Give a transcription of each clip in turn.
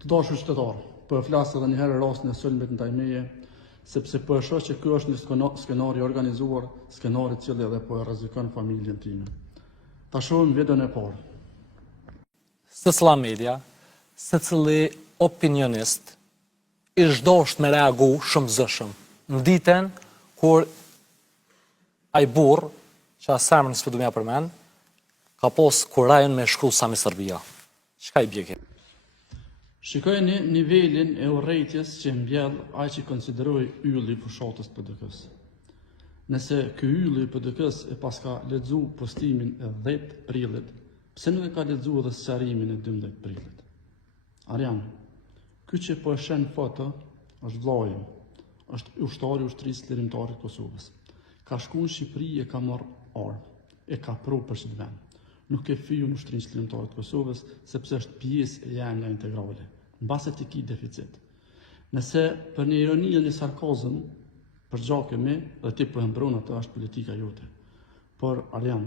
Të dashur qytetarë, po e flas edhe një herë rastin e sulmit në Tajmeje, sepse po e shoh që ky është një skenar i organizuar, skenar i cili edhe po e rrezikon familjen time. Ta shohim videon e parë. Secilla media, secili opinionist i zhdosht me reagu shumë zëshëm. Në ditën kur ai burr, që asemën s'po du mja përmend, ka pos kurajën me shkru Sami Serbia. Çka i bjekë? Shikojeni nivelin e urrejtjes që mbjell ai që konsideroi ylli i fushatës PDK-s. Nëse ky ylli i PDK-s e paska lexu postimin e 10 prillit, pse nuk e ka lexu edhe sqarimin e 12 prillit? Arjan, ky që po e shen foto është vllai im, është ushtari i ushtrisë lirimtare të Kosovës. Ka shku në Shqipëri e ka marrë armë, e ka pru për çdo vend. Nuk e fiju në ushtrisë lirimtare të Kosovës, sepse është pjesë e janja integrale, mbase ti ki deficit. Nëse për një ironi e një sarkazëm, për gjakemi dhe ti po e mbron atë është politika jote. Por Arjan,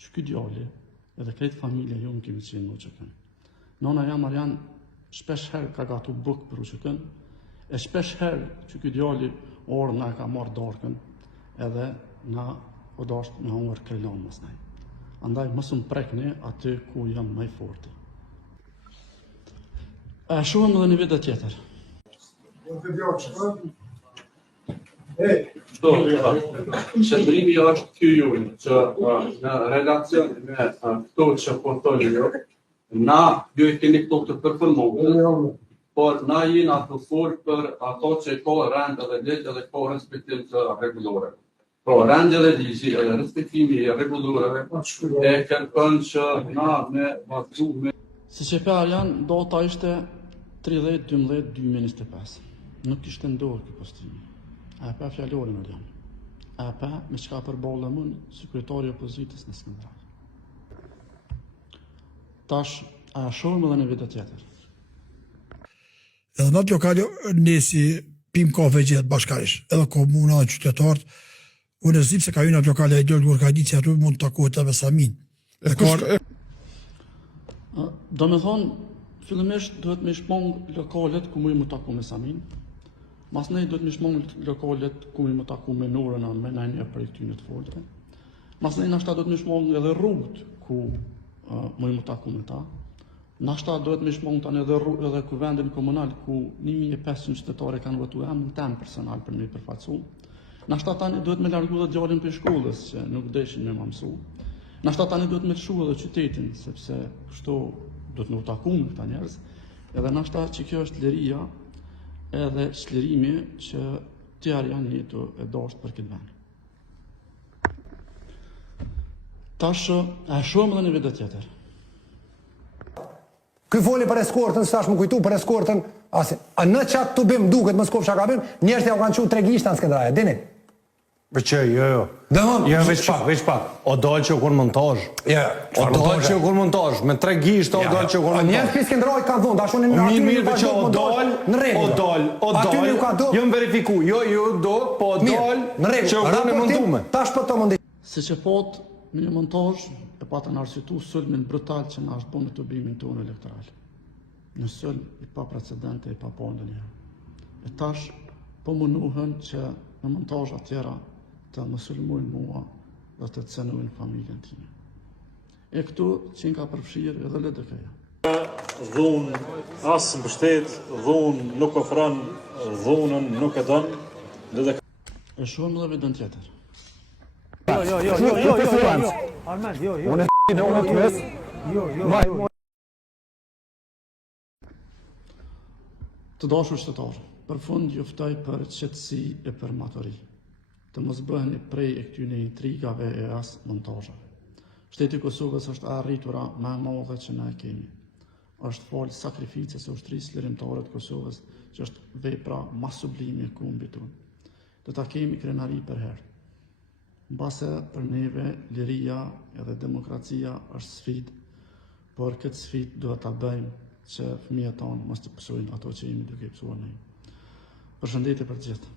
që ky djali, edhe krejt familja ju më kemi qenë në UÇK-n. Nona jam Arjan, shpesh herë ka gatu buk për UÇK-n, e shpesh herë që ky djali orë na ka marrë darkën, edhe na o dasht në hongër krelon mas nej. Andaj mos më prekni aty ku jam më i forti. E shohim edhe një video tjetër. Qëndrimi është ky jull, që në relacion me këto që po thonë ju, na ju e keni këto të përformuar, por na jena të folë për ato që ka rend edhe ligj edhe ka respektim të rregullore. Po rendi dhe ligji edhe respektimi i rregulloreve e kërkon që na me vazhdu me. Si që pe Arjan, data ishte 30/12/2025. Nuk kishte ndodhur ky postimi. A pa fjalorin Arjan. A pa me çka përballë mund sekretari i opozitës në Skënderaj. Tash a shohim edhe në video tjetër. Edhe natë lokale nesi pim kafe gjithë bashkarisht, edhe komuna dhe qytetarët. Unë e zim se ka ju në lokale e djolë kur ka ditë që aty mund të takohet edhe Samin. Do me thonë, fillimisht duhet me shpong lokalet ku mu i mu taku me Samin, mas nej duhet me shpong lokalet ku mu i mu taku me Norën a me najnja për i këtyne të folte, mas nej nashta duhet me shpong edhe rrugët ku mu i mu taku me ta, nashta duhet me shpong tani edhe ku vendin komunal ku 1500 qytetare kanë votu emrin tem personal për me përfaqësu. Nashta tani duhet me largu dhe djalin për shkollës që nuk deshin me ma mësu. Nashta tani duhet me lëshu edhe qytetin, sepse kështu duhet me u taku me këta njerëz. Edhe nashta që kjo është liria edhe çlirimi që ti Arjan jetu e dasht për këtë vend. Tash e shohim edhe një video tjetër. Ky foli për eskortën, s'tash më kujtu për eskortën, a në qatë të bim duket më skop shaka bim, njerëzit ja u kanë qu tregishta në Skënderaj, dini? Për që, jo. Jo, veç pak. O dojë që u kur montazh. O dojë që u kur montazh, me tregishta o dojë që u kur montazh. Njerëz për Skënderaj kanë thonë, dashun në aty mirë për që o dojë, jëm verifiku, jo do, po o dojë që u kur në montume. Tash për të mundi. Si që pot, me një montazh, e patën arsytu sulmin brutal që na është bërë në të bimin tonë elektoral. Në sulm i pa precedente, i pa po ndonjëherë. E tash, po munuhen që në montazha tjera të më sulmojnë mua dhe të cenojnë familjen time. E këtu që ka përfshirë edhe LDK-ja. Dhunë asë mbështet, dhunë nuk ofron, dhunën nuk e donë. E shohim edhe videon tjetër. Të dashur qytetarë, për fund ju ftoj për qetësi e për matori, të mos bëheni prej e këtyne intrigave e as montazhave. Shteti i Kosovës është arritura më e madhe që ne kemi. Është fal sakrificës së ushtrisë lirimtare të Kosovës, që është vepra më sublime e kombit tonë. Do ta kemi krenari për herë. Mbase për neve liria edhe demokracia është sfidë, por këtë sfidë duhet ta bëjmë që fëmijët tonë mos të pësojnë ato që jemi duke pësuar ne. Përshëndetje për të gjithë.